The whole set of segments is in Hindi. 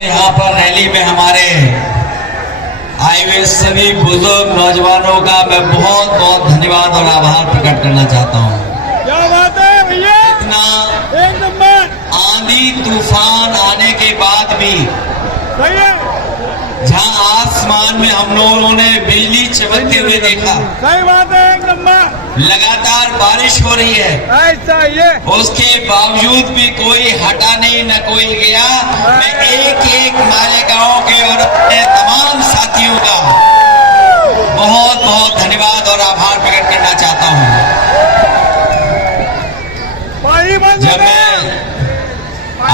यहाँ पर रैली में हमारे आए हुए सभी बुजुर्ग नौजवानों का मैं बहुत बहुत धन्यवाद और आभार प्रकट करना चाहता हूँ। क्या बात है भैया, इतना एक नंबर। आंधी तूफान आने के बाद भी सही है, जहाँ आसमान में हम लोगों ने बिजली चमकते हुए देखा, सही बात है, एक नंबर। लगातार बारिश हो रही है, ऐसा ये उसके बावजूद भी कोई हटा नहीं, न कोई गया। मैं एक एक मालेगांव के और अपने तमाम साथियों का बहुत बहुत धन्यवाद और आभार प्रकट करना चाहता हूँ। पानी बंद जब मैं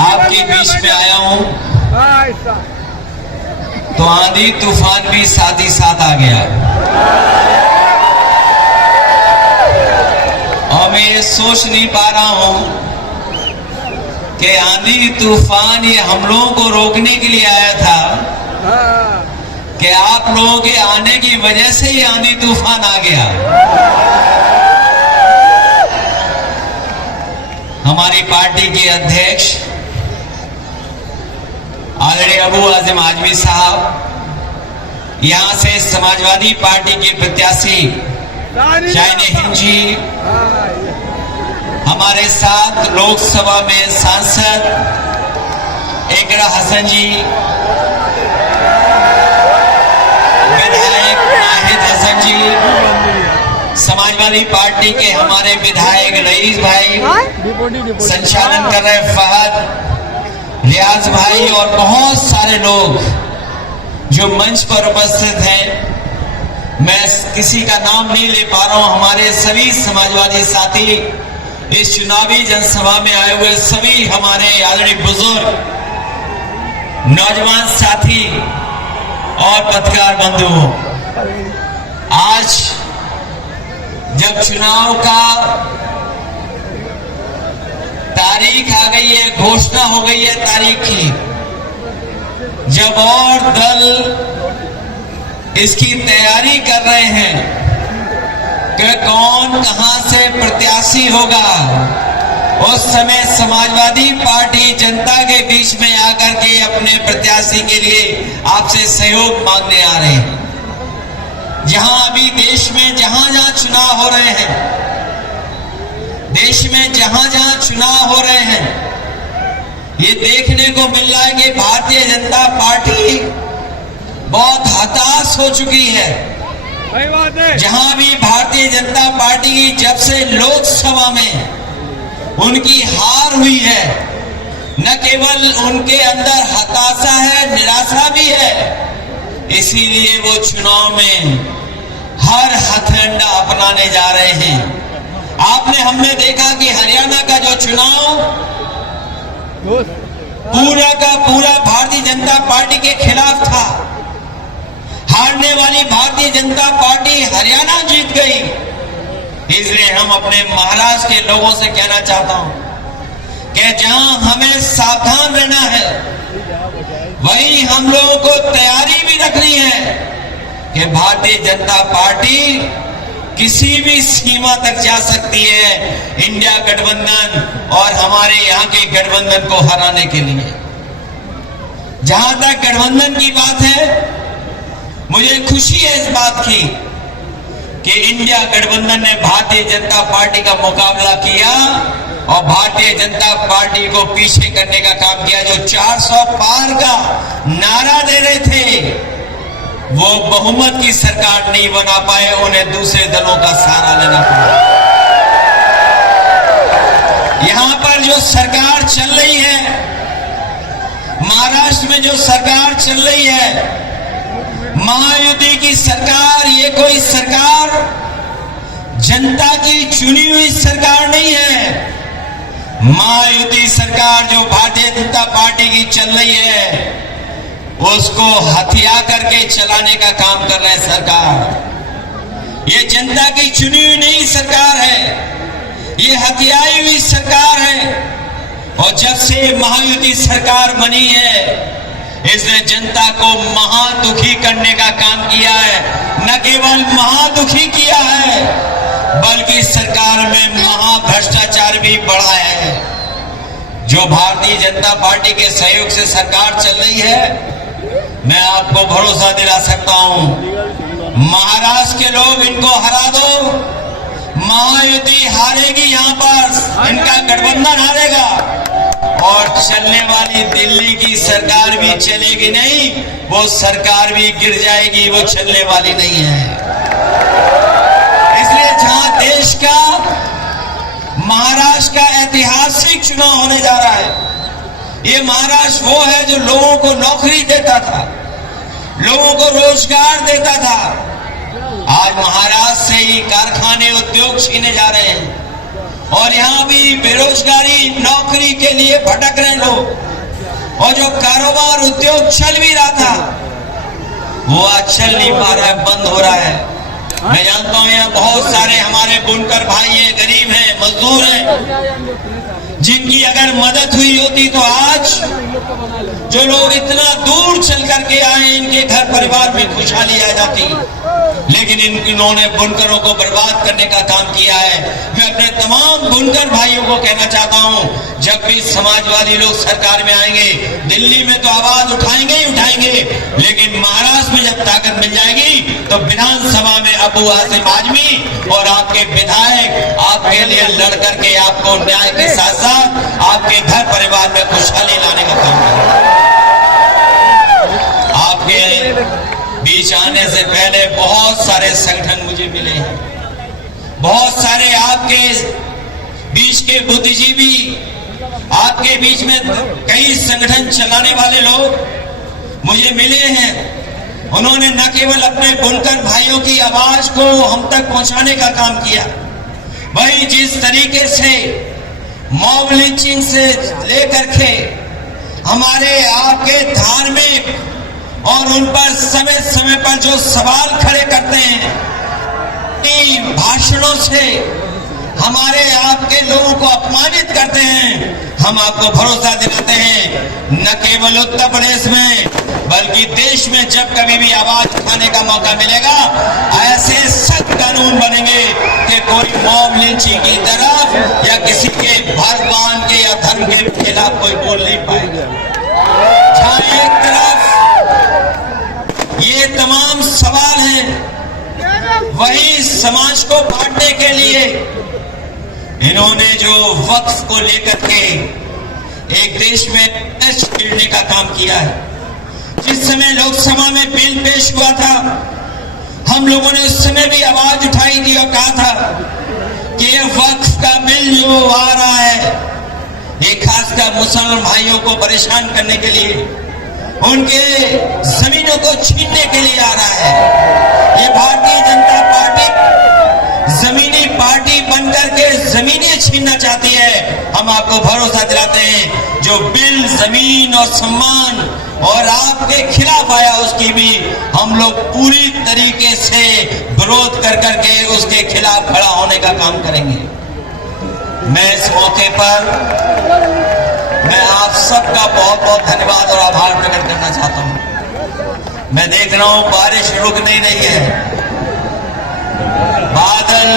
आपके बीच में आया हूँ ऐसा तो आंधी तूफान भी साथ ही साथ आ गया और मैं ये सोच नहीं पा रहा हूं कि आंधी तूफान ये हम लोगों को रोकने के लिए आया था कि आप लोगों के आने की वजह से ही आंधी तूफान आ गया। हमारी पार्टी के अध्यक्ष आदरणीय अबू आजम आजमी साहब, यहां से समाजवादी पार्टी के प्रत्याशी शाहीन हिंद जी, हमारे साथ लोकसभा में सांसद एकरा हसन जी, विधायक नाहिद हसन जी, समाजवादी पार्टी के हमारे विधायक रईस भाई, संचालन कर रहे फहद, रियाज भाई और बहुत सारे लोग जो मंच पर उपस्थित हैं। मैं किसी का नाम नहीं ले पा रहा हूं। हमारे सभी समाजवादी साथी, इस चुनावी जनसभा में आए हुए सभी हमारे आदरणीय बुजुर्ग नौजवान साथी और पत्रकार बंधुओं, आज जब चुनाव का तारीख आ गई है, घोषणा हो गई है तारीख की, जब और दल इसकी तैयारी कर रहे हैं कि कौन कहां से प्रत्याशी होगा, उस समय समाजवादी पार्टी जनता के बीच में आकर के अपने प्रत्याशी के लिए आपसे सहयोग मांगने आ रहे हैं। जहां अभी देश में जहां जहां चुनाव हो रहे हैं, देश में जहां जहां चुनाव हो रहे हैं, ये देखने को मिल रहा है कि भारतीय जनता पार्टी बहुत हताश हो चुकी है। सही बात है। जहां भी भारतीय जनता पार्टी जब से लोकसभा में उनकी हार हुई है, न केवल उनके अंदर हताशा है, निराशा भी है, इसीलिए वो चुनाव में हर हथकंडा अपनाने जा रहे हैं। हमने देखा कि हरियाणा का जो चुनाव पूरा का पूरा भारतीय जनता पार्टी के खिलाफ था, हारने वाली भारतीय जनता पार्टी हरियाणा जीत गई। इसलिए हम अपने महाराष्ट्र के लोगों से कहना चाहता हूं कि जहां हमें सावधान रहना है, वहीं हम लोगों को तैयारी भी रखनी है कि भारतीय जनता पार्टी किसी भी सीमा तक जा सकती है इंडिया गठबंधन और हमारे यहाँ के गठबंधन को हराने के लिए। जहां तक गठबंधन की बात है, मुझे खुशी है इस बात की कि इंडिया गठबंधन ने भारतीय जनता पार्टी का मुकाबला किया और भारतीय जनता पार्टी को पीछे करने का काम किया। जो 400 पार का नारा दे रहे थे, वो बहुमत की सरकार नहीं बना पाए, उन्हें दूसरे दलों का सहारा लेना पड़ा। यहां पर जो सरकार चल रही है, महाराष्ट्र में जो सरकार चल रही है, महायुति की सरकार, ये कोई सरकार जनता की चुनी हुई सरकार नहीं है। महायुति सरकार जो भारतीय जनता पार्टी की चल रही है, उसको हथिया करके चलाने का काम कर रहे सरकार। ये जनता की चुनी हुई नहीं सरकार है, ये हथियाई हुई सरकार है। और जब से महायुति सरकार बनी है, इसने जनता को महादुखी करने का काम किया है। न केवल महादुखी किया है, बल्कि सरकार में महाभ्रष्टाचार भी बढ़ा है। जो भारतीय जनता पार्टी के सहयोग से सरकार चल रही है, मैं आपको भरोसा दिला सकता हूं, महाराष्ट्र के लोग इनको हरा दो, महायुति हारेगी, यहाँ पर इनका गठबंधन हारेगा और चलने वाली दिल्ली की सरकार भी चलेगी नहीं, वो सरकार भी गिर जाएगी, वो चलने वाली नहीं है। इसलिए जहां देश का महाराष्ट्र का ऐतिहासिक चुनाव होने जा रहा है, ये महाराष्ट्र वो है जो लोगों को नौकरी देता था, लोगों को रोजगार देता था। आज महाराष्ट्र से ही कारखाने उद्योग छीने जा रहे हैं और यहाँ भी बेरोजगारी नौकरी के लिए भटक रहे लोग, और जो कारोबार उद्योग चल भी रहा था वो आज चल नहीं पा रहा है, बंद हो रहा है। मैं जानता हूं यहाँ बहुत सारे हमारे बुनकर भाई हैं, गरीब हैं, मजदूर हैं, जिनकी अगर मदद हुई होती तो आज जो लोग इतना दूर चल करके आए, इनके घर परिवार में खुशहाली आ जाती, लेकिन इन्होंने बुनकरों को बर्बाद करने का काम किया है। मैं अपने तमाम बुनकर भाइयों को कहना चाहता हूं, जब भी समाजवादी लोग सरकार में आएंगे, दिल्ली में तो आवाज उठाएंगे ही उठाएंगे, लेकिन महाराष्ट्र में जब ताकत मिल जाएगी तो विधानसभा में अबू आसिम आजमी और आपके विधायक आपके लिए लड़ करके आपको न्याय के साथ साथ आपके घर परिवार में खुशहाली लाने का काम करेंगे। आपके बीच आने से पहले बहुत सारे संगठन मुझे मिले हैं, बहुत सारे आपके बीच के बुद्धिजीवी, आपके बीच में कई संगठन चलाने वाले लोग मुझे मिले हैं। उन्होंने न केवल अपने बुनकर भाइयों की आवाज को हम तक पहुंचाने का काम किया, वही जिस तरीके से मॉब लिंचिंग से लेकर के हमारे आपके धार्मिक और उन पर समय समय पर जो सवाल खड़े करते हैं, भाषणों से हमारे आपके लोगों को अपमानित करते हैं, हम आपको भरोसा दिलाते हैं, न केवल उत्तर प्रदेश में बल्कि देश में जब कभी भी आवाज उठाने का मौका मिलेगा, ऐसे सख्त कानून बनेंगे कि कोई मॉब लिंचिंग की तरफ या किसी के भगवान के या धर्म के खिलाफ कोई बोल नहीं पाएगा। जहां एक तरफ ये तमाम सवाल हैं, वही समाज को बांटने के लिए इन्होंने जो वक्फ को लेकर के एक देश में छेड़ने का काम किया है। जिस समय लोकसभा में बिल पेश हुआ था, हम लोगों ने उस समय भी आवाज उठाई थी और कहा था कि ये वक्फ का बिल जो आ रहा है, ये खासकर मुसलमान भाइयों को परेशान करने के लिए, उनके जमीनों को छीनने के लिए आ रहा है। ये भारतीय जनता पार्टी जमीनी पार्टी बनकर के जमीनें छीनना चाहती है। हम आपको भरोसा दिलाते हैं, जो बिल जमीन और सम्मान और आपके खिलाफ आया, उसकी भी हम लोग पूरी तरीके से विरोध कर करके उसके खिलाफ खड़ा होने का काम करेंगे। मैं इस मौके पर मैं आप सबका बहुत बहुत धन्यवाद और आभार प्रकट करना चाहता हूं। मैं देख रहा हूं बारिश रुक नहीं रही है, बादल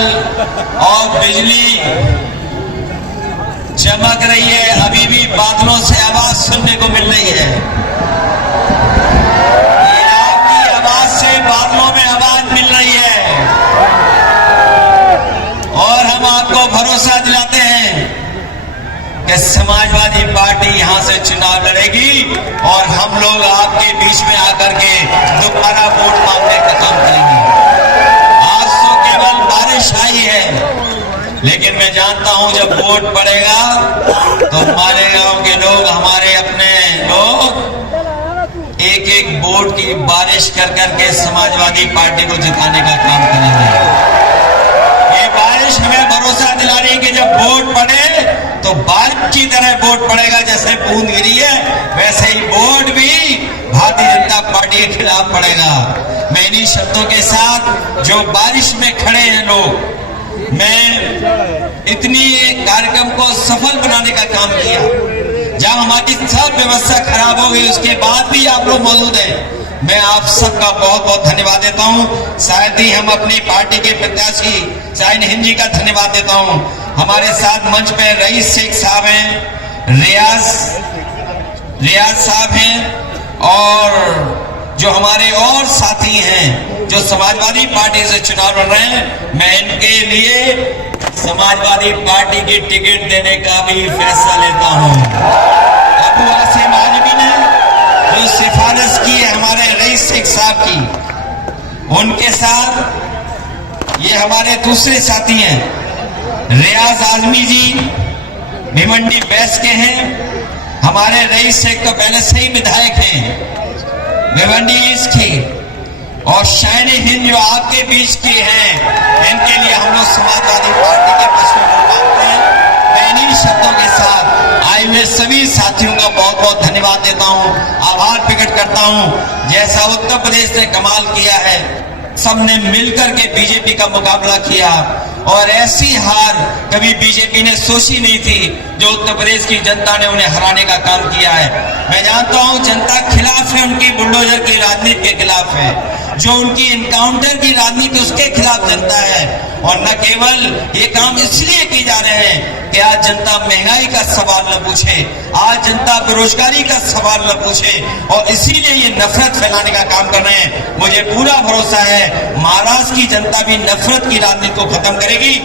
और बिजली चमक रही है, अभी भी बादलों से आवाज सुनने को मिल रही है। ये आपकी आवाज से बादलों में आवाज मिल रही है और हम आपको भरोसा दिलाते हैं कि समाजवादी पार्टी यहां से चुनाव लड़ेगी और हम लोग आपके बीच में आकर के दोबारा वोट मांगने का काम करेंगे। आज तो केवल बारिश आई है, लेकिन मैं जानता हूं जब वोट पड़ेगा तो हमारे गांव के लोग, हमारे अपने लोग एक एक वोट की बारिश कर करके समाजवादी पार्टी को जिताने का काम करेंगे। ये बारिश हमें भरोसा दिला रही है कि जब वोट पड़े तो बारिश की तरह वोट पड़ेगा, जैसे बूंद गिरी है वैसे ही वोट भी भारतीय जनता पार्टी के खिलाफ पड़ेगा। मैं इन्हीं शब्दों के साथ जो बारिश में खड़े हैं लोग, मैं इतनी कार्यक्रम को सफल बनाने का काम किया, जब हमारी सब व्यवस्था खराब हो गई उसके बाद भी आप लोग मौजूद हैं। मैं आप सबका बहुत बहुत धन्यवाद देता हूं। शायद ही हम अपनी पार्टी के प्रत्याशी शाहीन हिंद जी का धन्यवाद देता हूं। हमारे साथ मंच पे रईस शेख साहब हैं, रियाज साहब हैं और जो हमारे और साथी हैं जो समाजवादी पार्टी से चुनाव लड़ रहे हैं, मैं इनके लिए समाजवादी पार्टी की टिकट देने का भी फैसला लेता हूं। अबू आसिम आजमी ने जो सिफारिश की है हमारे रईस शेख साहब की, उनके साथ ये हमारे दूसरे साथी हैं रियाज आजमी जी भिवंडी बैस के हैं, हमारे रईस शेख तो पहले से ही विधायक हैं भिवंडी ईस्ट की, और शाइन हिंद जो आपके बीच की हैं, इनके लिए हम लोग समाजवादी पार्टी के पक्ष में मांगते हैं। मैं इन्हीं शब्दों के साथ आए हुए सभी साथियों का बहुत बहुत धन्यवाद देता हूं, आभार प्रकट करता हूं। जैसा उत्तर प्रदेश ने कमाल किया है, सबने मिलकर के बीजेपी का मुकाबला किया और ऐसी हार कभी बीजेपी ने सोची नहीं थी जो उत्तर प्रदेश की जनता ने उन्हें हराने का काम किया है। मैं जानता हूं जनता खिलाफ है, उनकी बुलडोजर की राजनीति के खिलाफ है, जो उनकी इनकाउंटर की राजनीति उसके खिलाफ जनता है। और न केवल ये काम इसलिए किए जा रहे हैं कि आज जनता महंगाई का सवाल न पूछे, आज जनता बेरोजगारी का सवाल न पूछे, और इसीलिए ये नफरत फैलाने का काम कर रहे हैं। मुझे पूरा भरोसा है महाराष्ट्र की जनता भी नफरत की राजनीति को खत्म करेगी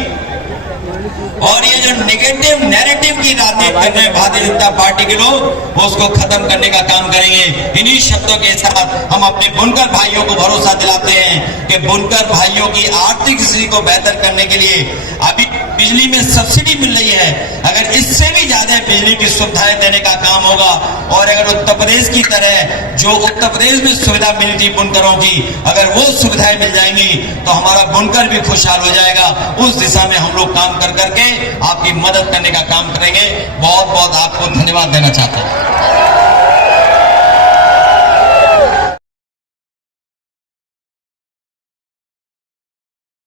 और ये जो नेगेटिव नैरेटिव की राजनीति कर रहे हैं भारतीय जनता पार्टी के लोग, वो उसको खत्म करने का काम करेंगे। इन्हीं शब्दों के साथ हम अपने बुनकर भाइयों को भरोसा दिलाते हैं कि बुनकर भाइयों की आर्थिक स्थिति को बेहतर करने के लिए अभी बिजली में सब्सिडी मिल रही है, अगर इससे भी ज्यादा बिजली की सुविधाएं देने का काम होगा, और अगर उत्तर प्रदेश की तरह जो उत्तर प्रदेश में सुविधा मिली थी बुनकरों की, अगर वो सुविधाएं मिल जाएंगी तो हमारा बुनकर भी खुशहाल हो जाएगा। उस दिशा में हम लोग काम कर करके आपकी मदद करने का काम करेंगे। बहुत बहुत आपको धन्यवाद देना चाहता हूं।